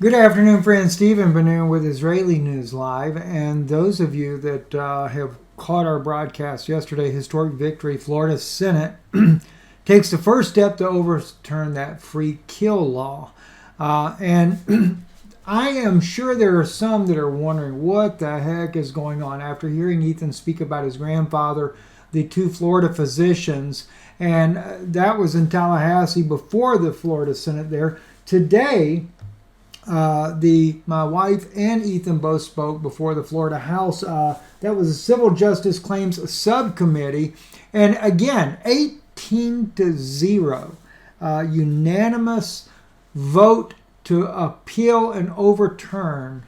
Good afternoon, friends. Stephen Benoon with Israeli News Live. And those of you that have caught our broadcast yesterday, historic victory, Florida Senate takes the first step to overturn that free kill law. And I am sure there are some that are wondering what the heck is going on after hearing Ethan speak about his grandfather, the two Florida physicians, and that was in Tallahassee before the Florida Senate there. Today, my wife and Ethan both spoke before the Florida House. That was a Civil Justice Claims Subcommittee, and again, 18-0, unanimous vote to appeal and overturn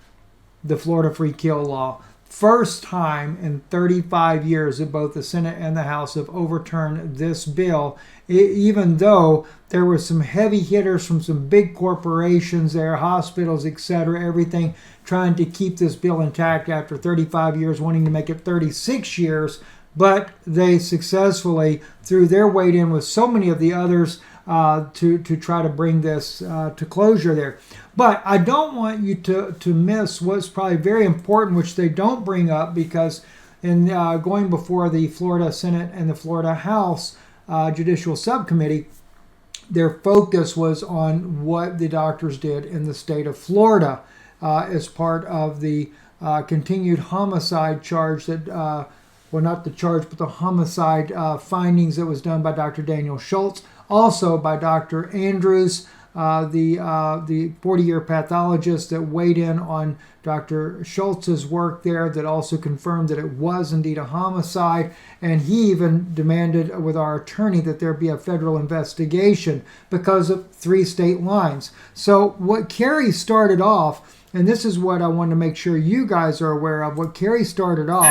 the Florida free kill law. First time in 35 years that both the Senate and the House have overturned this bill, even though there were some heavy hitters from some big corporations there, hospitals, etc., everything trying to keep this bill intact after 35 years, wanting to make it 36 years. But they successfully threw their weight in with so many of the others to try to bring this to closure there. But I don't want you to miss what's probably very important, which they don't bring up, because in going before the Florida Senate and the Florida House Judicial Subcommittee, their focus was on what the doctors did in the state of Florida as part of the continued homicide charge that, well, not the charge, but the homicide findings that was done by Dr. Daniel Schultz, also by Dr. Andrews, the 40-year pathologist that weighed in on Dr. Schultz's work there, that also confirmed that it was indeed a homicide. And he even demanded with our attorney that there be a federal investigation because of 3 state lines. So what Kerry started off, and this is what I want to make sure you guys are aware of, what Kerry started off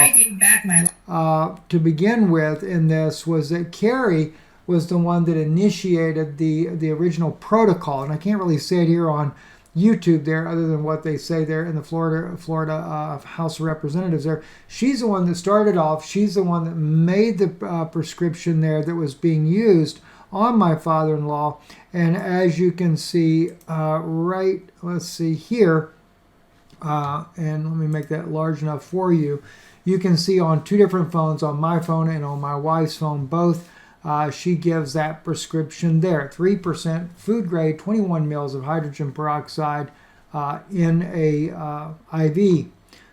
to begin with in this was that Kerry was the one that initiated the original protocol. And I can't really say it here on YouTube there other than what they say there in the Florida House of Representatives there. She's the one that started off. She's the one that made the prescription there that was being used on my father-in-law. And as you can see, let's see here, and let me make that large enough for you. You can see on 2 different phones, on my phone and on my wife's phone, both. She gives that prescription there. 3% food grade, 21 mils of hydrogen peroxide in a IV.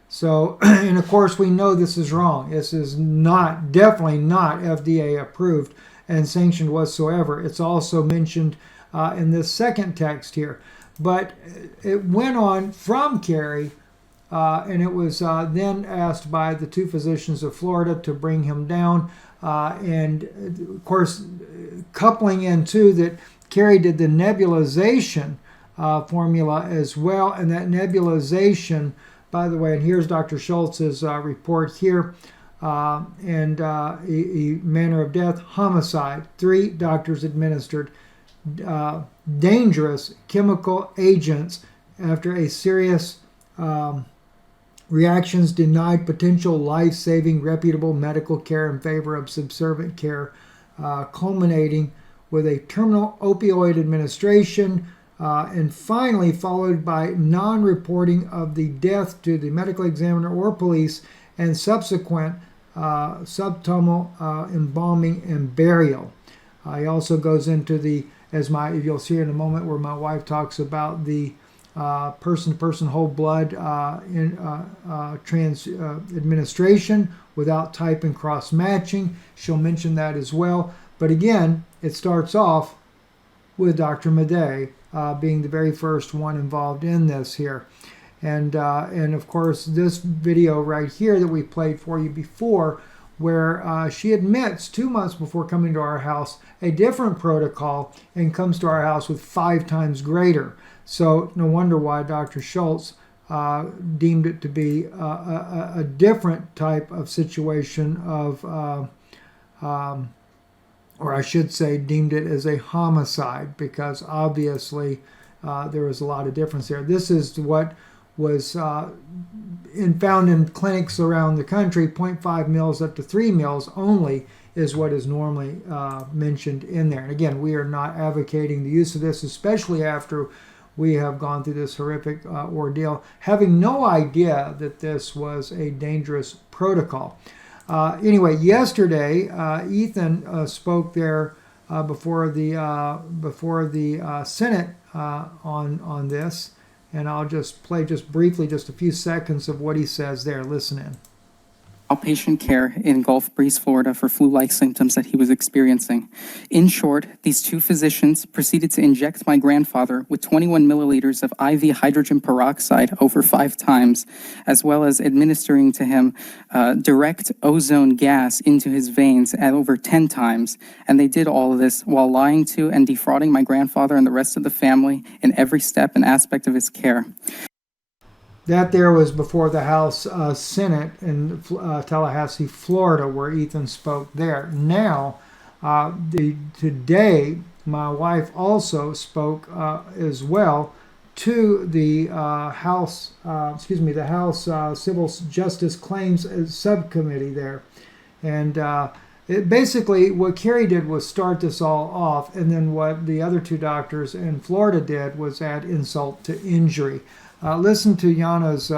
So, and of course we know this is wrong. This is definitely not FDA approved and sanctioned whatsoever. It's also mentioned in this second text here. But it went on from Kerry, and it was then asked by the 2 physicians of Florida to bring him down. And of course, coupling in too that Kerry did the nebulization formula as well. And that nebulization, by the way, and here's Dr. Schultz's report here, and manner of death, homicide, 3 doctors administered dangerous chemical agents after a serious reactions, denied potential life-saving reputable medical care in favor of subservient care, culminating with a terminal opioid administration, and finally followed by non-reporting of the death to the medical examiner or police, and subsequent subtomal embalming and burial. He also goes into you'll see in a moment, where my wife talks about the person-to-person whole blood administration without type and cross-matching. She'll mention that as well. But again, it starts off with Dr. Madej being the very first one involved in this here. And of course, this video right here that we played for you before, where she admits 2 months before coming to our house a different protocol, and comes to our house with 5 times greater. So no wonder why Dr. Schultz deemed it to be a different type of situation of, or I should say, deemed it as a homicide, because obviously there was a lot of difference there. This is what was found in clinics around the country. 0.5 mils up to 3 mils only is what is normally mentioned in there. And again, we are not advocating the use of this, especially after we have gone through this horrific ordeal, having no idea that this was a dangerous protocol. Anyway, yesterday, Ethan spoke there before the Senate on this, and I'll just play just briefly just a few seconds of what he says there. Listen in. Outpatient care in Gulf Breeze, Florida for flu-like symptoms that he was experiencing. In short, these two physicians proceeded to inject my grandfather with 21 milliliters of IV hydrogen peroxide over 5 times, as well as administering to him direct ozone gas into his veins at over 10 times. And they did all of this while lying to and defrauding my grandfather and the rest of the family in every step and aspect of his care. That there was before the House Senate in Tallahassee, Florida, where Ethan spoke there. Now, today, my wife also spoke as well to the House Civil Justice Claims Subcommittee there. And basically, what Kerry did was start this all off, and then what the other two doctors in Florida did was add insult to injury. Listen to Jana's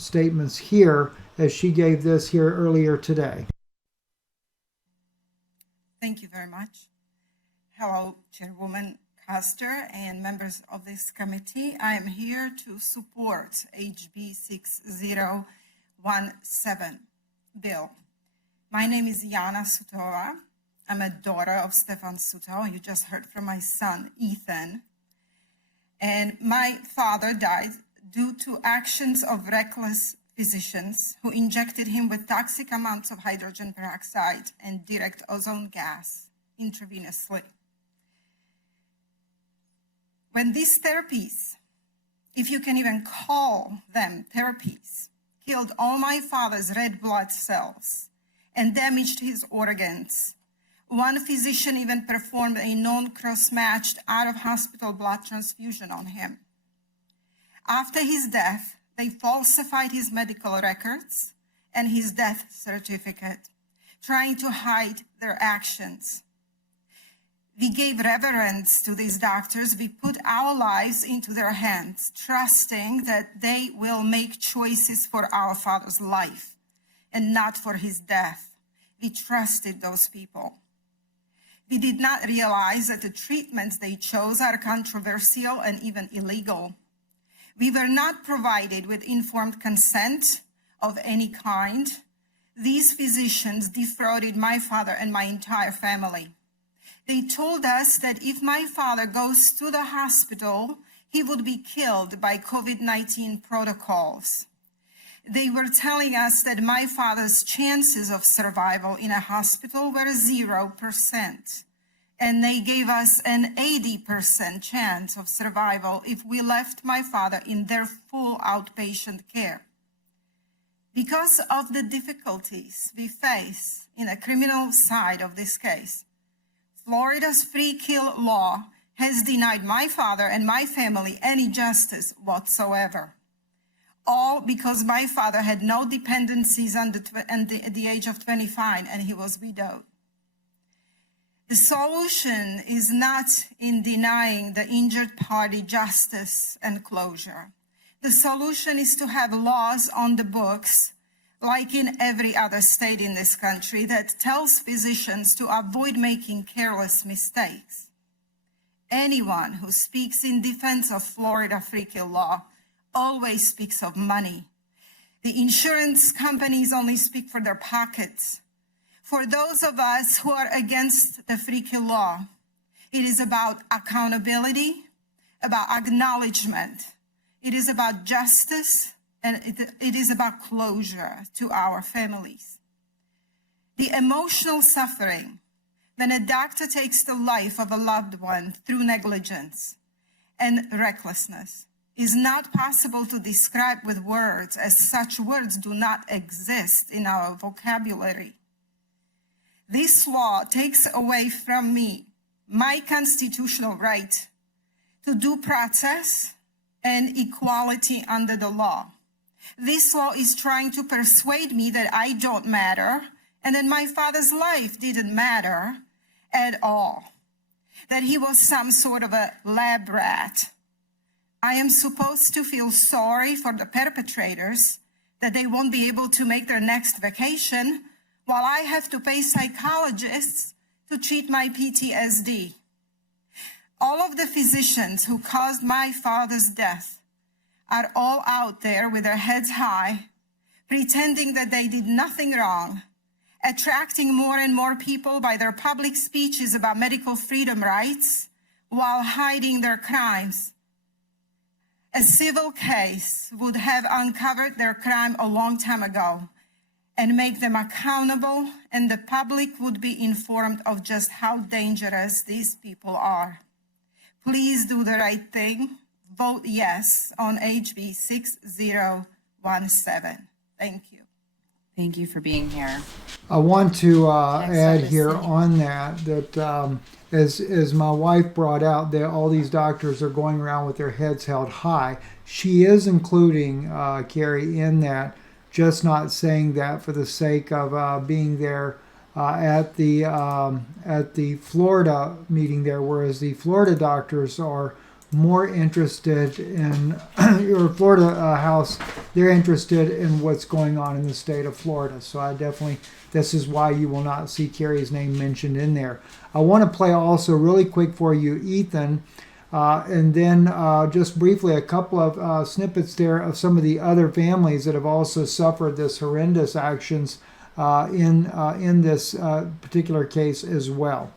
statements here as she gave this here earlier today. Thank you very much. Hello, Chairwoman Custer and members of this committee. I am here to support HB 6017 bill. My name is Jana Suto. I'm a daughter of Stefan Suto. You just heard from my son, Ethan. And my father died due to actions of reckless physicians who injected him with toxic amounts of hydrogen peroxide and direct ozone gas intravenously. When these therapies, if you can even call them therapies, killed all my father's red blood cells and damaged his organs, one physician even performed a non-cross-matched out-of-hospital blood transfusion on him. After his death, they falsified his medical records and his death certificate, trying to hide their actions. We gave reverence to these doctors. We put our lives into their hands, trusting that they will make choices for our father's life and not for his death. We trusted those people. We did not realize that the treatments they chose are controversial and even illegal. We were not provided with informed consent of any kind. These physicians defrauded my father and my entire family. They told us that if my father goes to the hospital, he would be killed by COVID-19 protocols. They were telling us that my father's chances of survival in a hospital were 0%. And they gave us an 80% chance of survival if we left my father in their full outpatient care. Because of the difficulties we face in the criminal side of this case, Florida's free kill law has denied my father and my family any justice whatsoever. All because my father had no dependencies at the age of 25 and he was widowed. The solution is not in denying the injured party justice and closure. The solution is to have laws on the books, like in every other state in this country, that tells physicians to avoid making careless mistakes. Anyone who speaks in defense of Florida free kill law always speaks of money. The insurance companies only speak for their pockets. For those of us who are against the free kill law, it is about accountability, about acknowledgement. It is about justice, and it is about closure to our families. The emotional suffering when a doctor takes the life of a loved one through negligence and recklessness is not possible to describe with words, as such words do not exist in our vocabulary. This law takes away from me my constitutional right to due process and equality under the law. This law is trying to persuade me that I don't matter and that my father's life didn't matter at all, that he was some sort of a lab rat I am supposed to feel sorry for the perpetrators that they won't be able to make their next vacation while I have to pay psychologists to treat my PTSD. All of the physicians who caused my father's death are all out there with their heads high, pretending that they did nothing wrong, attracting more and more people by their public speeches about medical freedom rights while hiding their crimes. A civil case would have uncovered their crime a long time ago and make them accountable, and the public would be informed of just how dangerous these people are. Please do the right thing. Vote yes on HB 6017. Thank you. Thank you for being here. I want to add up is here Cindy. on that as my wife brought out, that all these doctors are going around with their heads held high. She is including Carrie in that, just not saying that for the sake of being there at the Florida meeting there, whereas the Florida doctors are more interested in your Florida House. They're interested in what's going on in the state of Florida. So I definitely, this is why you will not see Carrie's name mentioned in there. I want to play also really quick for you, Ethan, and then just briefly a couple of snippets there of some of the other families that have also suffered this horrendous actions in this particular case as well.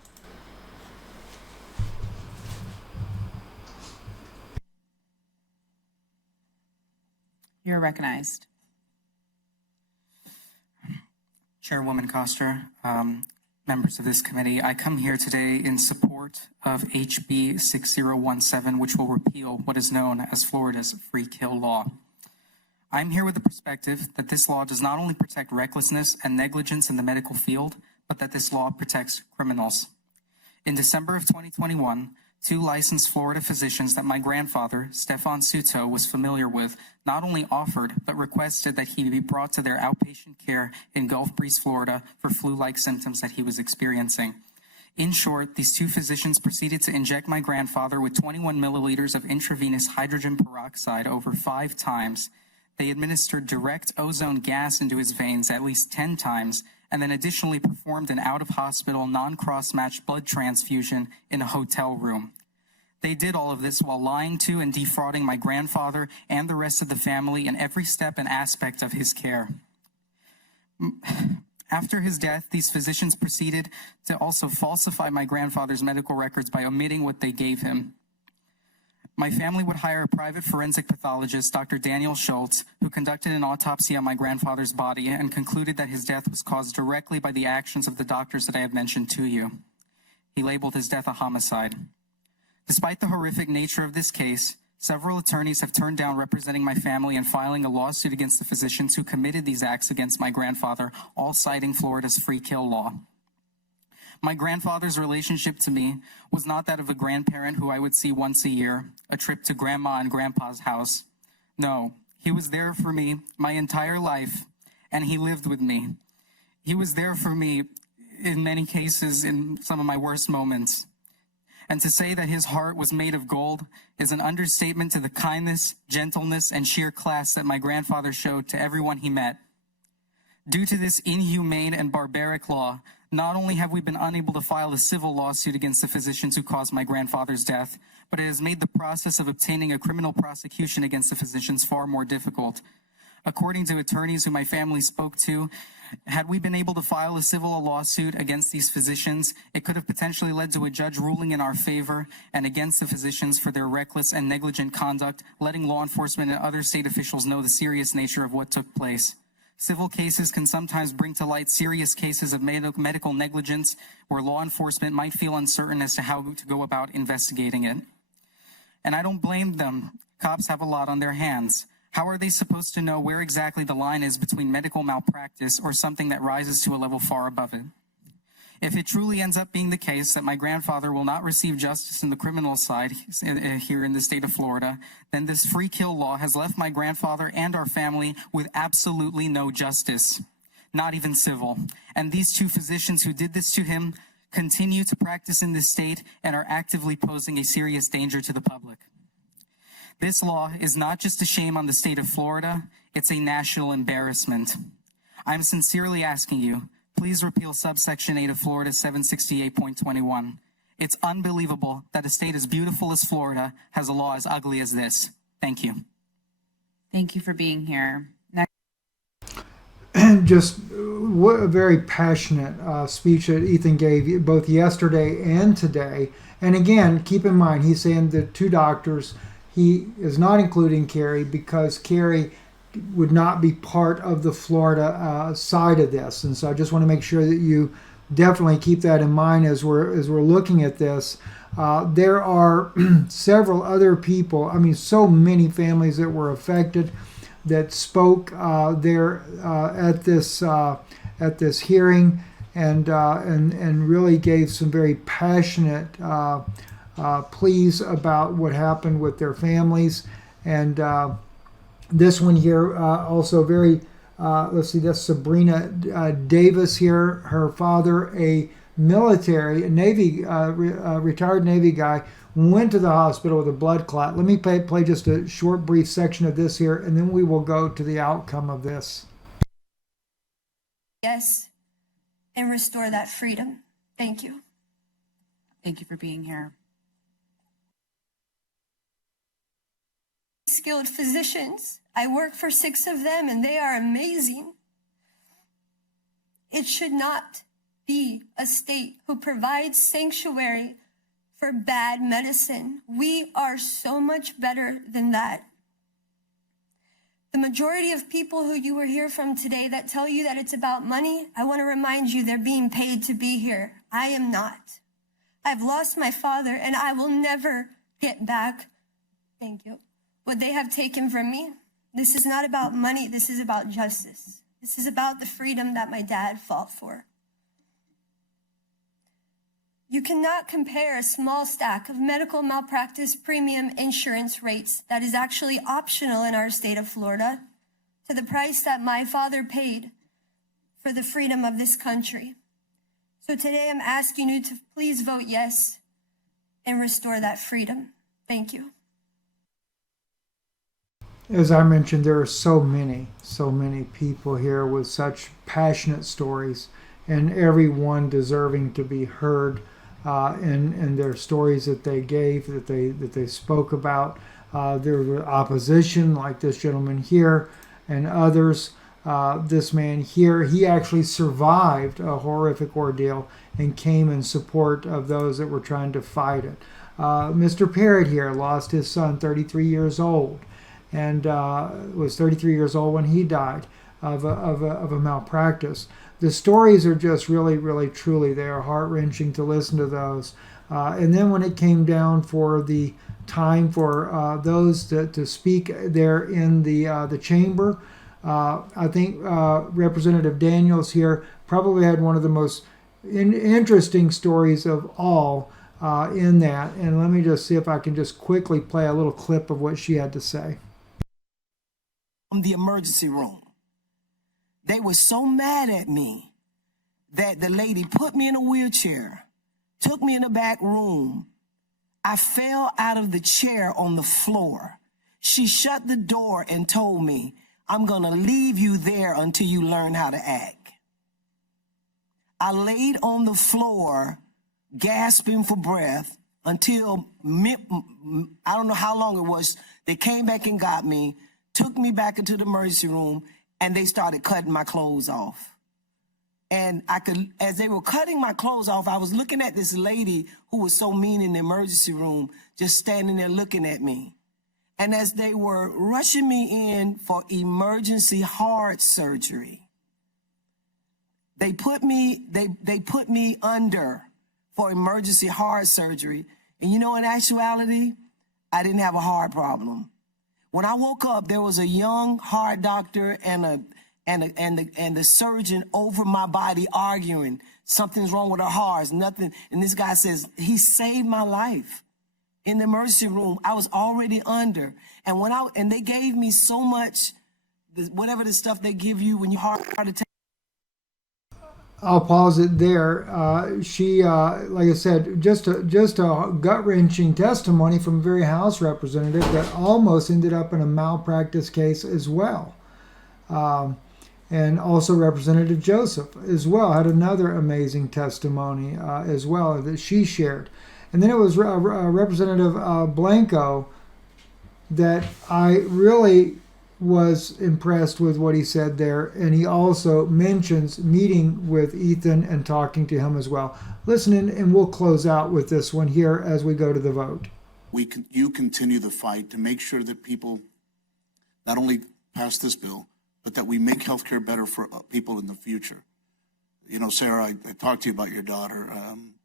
You're recognized. Chairwoman Koster, members of this committee, I come here today in support of HB 6017, which will repeal what is known as Florida's free kill law. I'm here with the perspective that this law does not only protect recklessness and negligence in the medical field, but that this law protects criminals. In December of 2021, two licensed Florida physicians that my grandfather, Stefan Suto, was familiar with not only offered but requested that he be brought to their outpatient care in Gulf Breeze, Florida for flu-like symptoms that he was experiencing. In short, these two physicians proceeded to inject my grandfather with 21 milliliters of intravenous hydrogen peroxide over 5 times. They administered direct ozone gas into his veins at least 10 times, and then additionally performed an out-of-hospital, non-cross-matched blood transfusion in a hotel room. They did all of this while lying to and defrauding my grandfather and the rest of the family in every step and aspect of his care. After his death, these physicians proceeded to also falsify my grandfather's medical records by omitting what they gave him. My family would hire a private forensic pathologist, Dr. Daniel Schultz, who conducted an autopsy on my grandfather's body and concluded that his death was caused directly by the actions of the doctors that I have mentioned to you. He labeled his death a homicide. Despite the horrific nature of this case, several attorneys have turned down representing my family and filing a lawsuit against the physicians who committed these acts against my grandfather, all citing Florida's free kill law. My grandfather's relationship to me was not that of a grandparent who I would see once a year, a trip to grandma and grandpa's house. No, he was there for me my entire life, and he lived with me. He was there for me in many cases in some of my worst moments. And to say that his heart was made of gold is an understatement to the kindness, gentleness, and sheer class that my grandfather showed to everyone he met. Due to this inhumane and barbaric law, not only have we been unable to file a civil lawsuit against the physicians who caused my grandfather's death, but it has made the process of obtaining a criminal prosecution against the physicians far more difficult. According to attorneys who my family spoke to, had we been able to file a civil lawsuit against these physicians, it could have potentially led to a judge ruling in our favor and against the physicians for their reckless and negligent conduct, letting law enforcement and other state officials know the serious nature of what took place. Civil cases can sometimes bring to light serious cases of medical negligence where law enforcement might feel uncertain as to how to go about investigating it. And I don't blame them. Cops have a lot on their hands. How are they supposed to know where exactly the line is between medical malpractice or something that rises to a level far above it? If it truly ends up being the case that my grandfather will not receive justice in the criminal side here in the state of Florida, then this free kill law has left my grandfather and our family with absolutely no justice, not even civil. And these two physicians who did this to him continue to practice in this state and are actively posing a serious danger to the public. This law is not just a shame on the state of Florida, it's a national embarrassment. I'm sincerely asking you, please repeal subsection 8 of Florida 768.21. It's unbelievable that a state as beautiful as Florida has a law as ugly as this. Thank you. Thank you for being here. Next. And just what a very passionate speech that Ethan gave both yesterday and today. And again, keep in mind, he's saying the two doctors, he is not including Carrie because Carrie would not be part of the Florida side of this. And so I just want to make sure that you definitely keep that in mind as we're looking at this. There are several other people, I mean, so many families that were affected that spoke there at this hearing and really gave some very passionate pleas about what happened with their families. And this one here also very, let's see, that's Subrina Davis here, her father, a Navy, retired Navy guy, went to the hospital with a blood clot. Let me play just a short, brief section of this here, and then we will go to the outcome of this. Yes, and restore that freedom. Thank you. Thank you for being here. Skilled physicians. I work for 6 of them, and they are amazing. It should not be a state who provides sanctuary for bad medicine. We are so much better than that. The majority of people who you will hear from today that tell you that it's about money, I want to remind you they're being paid to be here. I am not. I've lost my father, and I will never get back, thank you, what they have taken from me. This is not about money. This is about justice. This is about the freedom that my dad fought for. You cannot compare a small stack of medical malpractice premium insurance rates that is actually optional in our state of Florida to the price that my father paid for the freedom of this country. So today I'm asking you to please vote yes and restore that freedom. Thank you. As I mentioned, there are so many people here with such passionate stories, and everyone deserving to be heard in their stories that they gave, that they spoke about. There was opposition, like this gentleman here, and others. This man here, he actually survived a horrific ordeal and came in support of those that were trying to fight it. Mr. Parrott here lost his son, 33 years old, and was 33 years old when he died of a malpractice. The stories are just really, truly, they are heart-wrenching to listen to those. And then when it came down for the time for those to speak there in the chamber, I think Representative Daniels here probably had one of the most interesting stories of all in that. And let me just see if I can just quickly play a little clip of what she had to say. From the emergency room. They were so mad at me that the lady put me in a wheelchair, took me in the back room. I fell out of the chair on the floor. She shut the door and told me, "I'm going to leave you there until you learn how to act." I laid on the floor, gasping for breath, until, I don't know how long it was, they came back and got me, took me back into the emergency room, and they started cutting my clothes off. And as they were cutting my clothes off, I was looking at this lady who was so mean in the emergency room, just standing there looking at me. And as they were rushing me in for emergency heart surgery, they put me under for emergency heart surgery. And you know, in actuality, I didn't have a heart problem. When I woke up, there was a young heart doctor and the surgeon over my body arguing. Something's wrong with her heart, nothing. And this guy says, he saved my life. In the emergency room, I was already under. And they gave me so much, whatever the stuff they give you when you heart attack. I'll pause it there. She, like I said, just a gut wrenching testimony from a very House representative that almost ended up in a malpractice case as well. And also Representative Joseph as well had another amazing testimony as well that she shared. And then it was Representative Blanco that I really was impressed with what he said there, and he also mentions meeting with Ethan and talking to him as well. Listen in, and we'll close out with this one here as we go to the vote. You continue the fight to make sure that people not only pass this bill, but that we make healthcare better for people in the future. You know, Sarah, I talked to you about your daughter.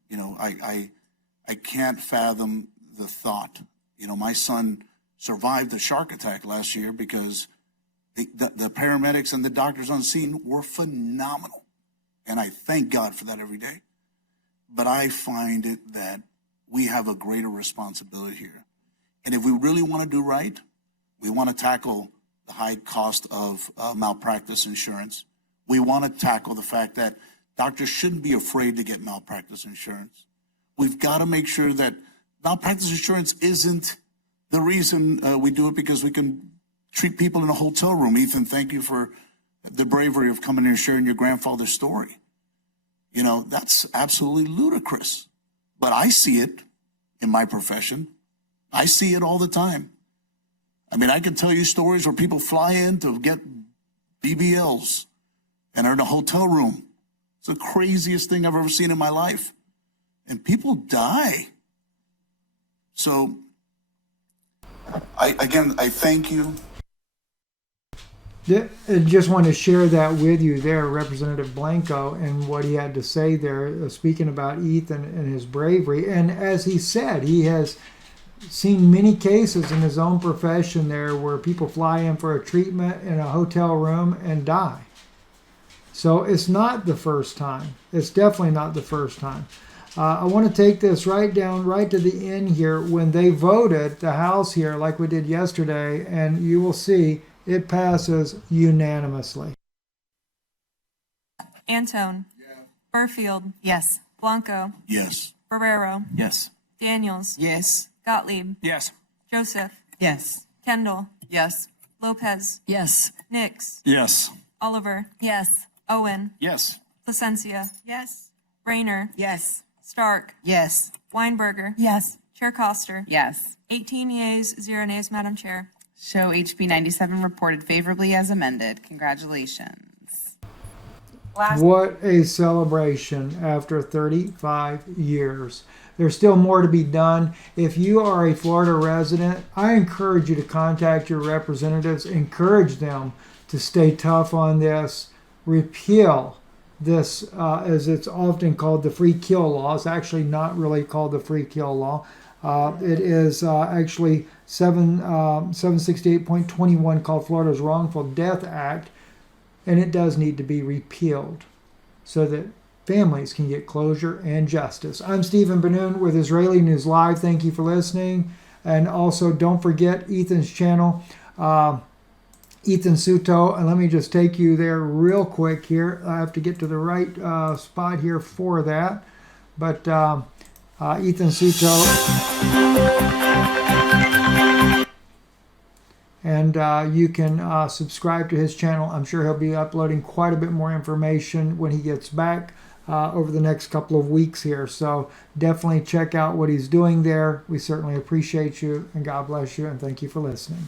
You know, I can't fathom the thought. You know, my son survived a shark attack last year because the paramedics and the doctors on scene were phenomenal. And I thank God for that every day. But I find it that we have a greater responsibility here. And if we really want to do right, we want to tackle the high cost of malpractice insurance. We want to tackle the fact that doctors shouldn't be afraid to get malpractice insurance. We've got to make sure that malpractice insurance isn't the reason we do it because we can treat people in a hotel room. Ethan, thank you for the bravery of coming here and sharing your grandfather's story. You know, that's absolutely ludicrous. But I see it in my profession. I see it all the time. I mean, I can tell you stories where people fly in to get BBLs and are in a hotel room. It's the craziest thing I've ever seen in my life. And people die. So, I thank you. I just want to share that with you there, Representative Blanco, and what he had to say there, speaking about Ethan and his bravery. And as he said, he has seen many cases in his own profession there where people fly in for a treatment in a hotel room and die. So it's not the first time. It's definitely not the first time. I want to take this right to the end here when they voted the House here like we did yesterday, and you will see it passes unanimously. Antone. Yeah. Burfield. Yes. Blanco. Yes. Barrero. Yes. Daniels. Yes. Gottlieb. Yes. Joseph. Yes. Kendall. Yes. Lopez. Yes. Nix. Yes. Oliver. Yes. Owen. Yes. Placencia. Yes. Rayner. Yes. Stark. Yes. Weinberger. Yes. Chair Coster. Yes. 18 yeas, 0 nays, Madam Chair. Show HB 97 reported favorably as amended. Congratulations. What a celebration after 35 years. There's still more to be done. If you are a Florida resident, I encourage you to contact your representatives, encourage them to stay tough on this, repeal this, as it's often called, the free kill law. It's actually not really called the free kill law. It is actually 768.21 called Florida's Wrongful Death Act, and it does need to be repealed so that families can get closure and justice. I'm Stephen Benoon with Israeli News Live. Thank you for listening. And also, don't forget Ethan's channel, Ethan Suto. And let me just take you there real quick here. I have to get to the right spot here for that. But Ethan Suto. And you can subscribe to his channel. I'm sure he'll be uploading quite a bit more information when he gets back over the next couple of weeks here. So definitely check out what he's doing there. We certainly appreciate you, and God bless you, and thank you for listening.